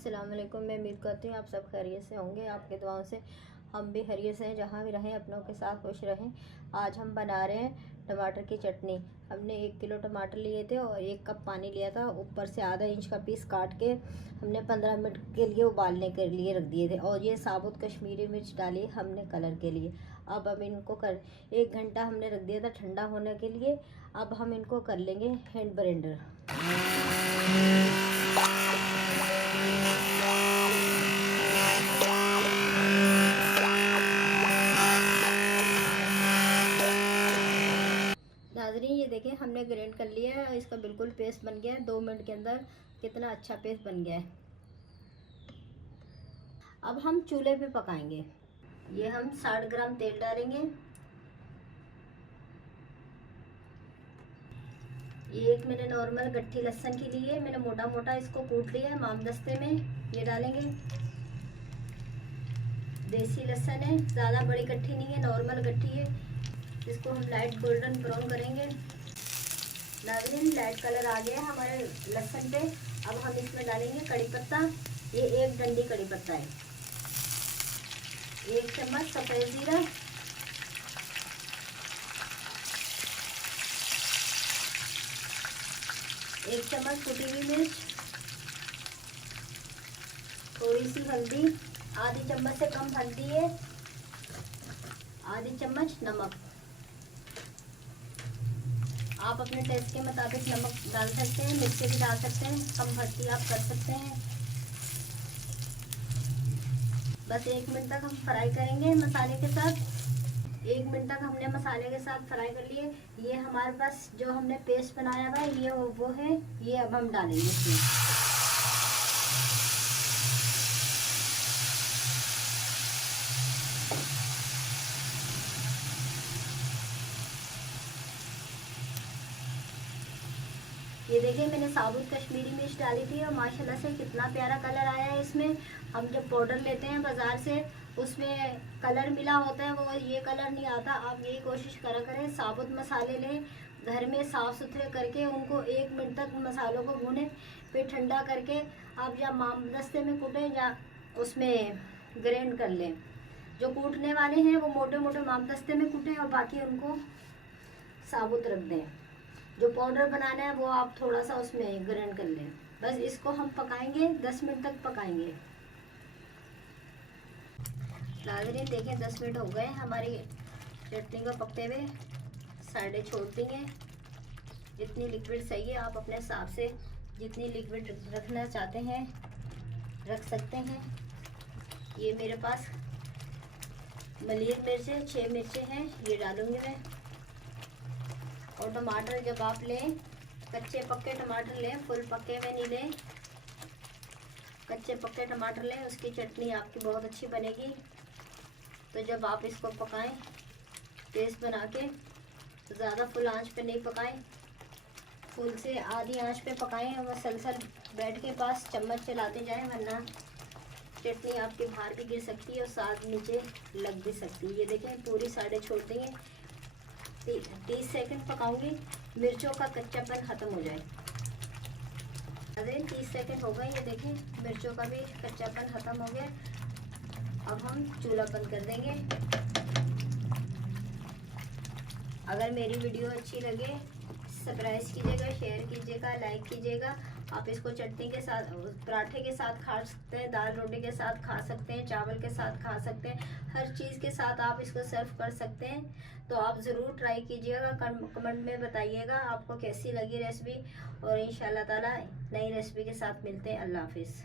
अस्सलाम वालेकुम। मैं उम्मीद करती हूँ आप सब खैरियत से होंगे। आपके दुआओं से हम भी खैरियत से हैं, जहाँ भी रहें अपनों के साथ खुश रहें। आज हम बना रहे हैं टमाटर की चटनी। हमने 1 किलो टमाटर लिए थे और 1 कप पानी लिया था। ऊपर से आधा इंच का पीस काट के हमने 15 मिनट के लिए उबालने के लिए रख दिए थे। और ये साबुत कश्मीरी मिर्च डाली हमने कलर के लिए। अब हम इनको 1 घंटा हमने रख दिया था ठंडा होने के लिए। अब हम इनको कर लेंगे हैंड ब्लेंडर। नाज़रीन, ये देखें हमने ग्राइंड कर लिया है। इसका बिल्कुल पेस्ट बन गया है। 2 मिनट के अंदर कितना अच्छा पेस्ट बन गया है। अब हम चूल्हे पे पकाएंगे। ये हम 60 ग्राम तेल डालेंगे। ये एक मैंने नॉर्मल गट्ठी लहसुन की ली है। मैंने मोटा मोटा इसको कूट लिया है मामदस्ते में। ये डालेंगे। देसी लहसुन है, ज़्यादा बड़ी गट्ठी नहीं है, नॉर्मल गट्ठी है। इसको हम लाइट गोल्डन ब्राउन करेंगे। नाज़रीन, लाइट कलर आ गया हमारे लहसुन पे। अब हम इसमें डालेंगे कड़ी पत्ता। ये 1 डंडी कड़ी पत्ता है। 1 चम्मच सफ़ेद जीरा, 1 चम्मच कुटी हुई मिर्च, थोड़ी सी हल्दी, आधी चम्मच से कम हल्दी है, आधी चम्मच नमक। आप अपने टेस्ट के मुताबिक नमक डाल सकते हैं, मिर्ची भी डाल सकते हैं, कम भर्ती आप कर सकते हैं। बस 1 मिनट तक हम फ्राई करेंगे मसाले के साथ। 1 मिनट तक हमने मसाले के साथ फ्राई कर लिए। ये हमारे पास जो हमने पेस्ट बनाया हुआ है ये वो है। ये अब हम डालेंगे इसमें। ये देखिए मैंने साबुत कश्मीरी मिर्च डाली थी और माशाल्लाह से कितना प्यारा कलर आया है इसमें। हम जब पाउडर लेते हैं बाज़ार से उसमें कलर मिला होता है, वो ये कलर नहीं आता। आप यही कोशिश करा करें, साबुत मसाले लें, घर में साफ़ सुथरे करके उनको 1 मिनट तक मसालों को भूनें। फिर ठंडा करके आप या मामदस्ते में कूटें या उसमें ग्राइंड कर लें। जो कूटने वाले हैं वो मोटे मोटे मामदस्ते में कूटें और बाकी उनको साबुत रख दें। जो पाउडर बनाना है वो आप थोड़ा सा उसमें ग्राइंड कर लें। बस इसको हम पकाएंगे, 10 मिनट तक पकाएंगे। नाज़रीन देखें 10 मिनट हो गए हमारी चटनी को पकते हुए। साइडें छोड़ दी हैं। इतनी लिक्विड सही है। आप अपने हिसाब से जितनी लिक्विड रखना चाहते हैं रख सकते हैं। ये मेरे पास मलिर मिर्चें 6 मिर्चें हैं, ये डालूंगी मैं। और टमाटर जब आप लें, कच्चे पक्के टमाटर लें, फुल पक्के में नहीं लें। कच्चे पक्के टमाटर लें, उसकी चटनी आपकी बहुत अच्छी बनेगी। तो जब आप इसको पकाएं पेस्ट बना के, तो ज़्यादा फुल आंच पे नहीं पकाएं, फुल से आधी आंच पे पकाएं। और मसलसल बेड के पास चम्मच चलाते जाएं, वरना चटनी आपके बाहर भी गिर सकती है और साथ नीचे लग भी सकती है। ये देखें पूरी साइडें छोड़ देंगे। 30 सेकंड पकाऊंगी, मिर्चों का कच्चापन ख़त्म हो जाए। अरे 30 सेकंड हो गए। ये देखें मिर्चों का भी कच्चापन ख़त्म हो गया। अब हम चूल्हा बंद कर देंगे। अगर मेरी वीडियो अच्छी लगे सब्सक्राइब कीजिएगा, शेयर कीजिएगा, लाइक कीजिएगा। आप इसको चटनी के साथ, पराठे के साथ खा सकते हैं, दाल रोटी के साथ खा सकते हैं, चावल के साथ खा सकते हैं, हर चीज़ के साथ आप इसको सर्व कर सकते हैं। तो आप ज़रूर ट्राई कीजिएगा। कमेंट में बताइएगा आपको कैसी लगी रेसिपी। और इंशाल्लाह ताला नई रेसिपी के साथ मिलते हैं। अल्लाह हाफिज़।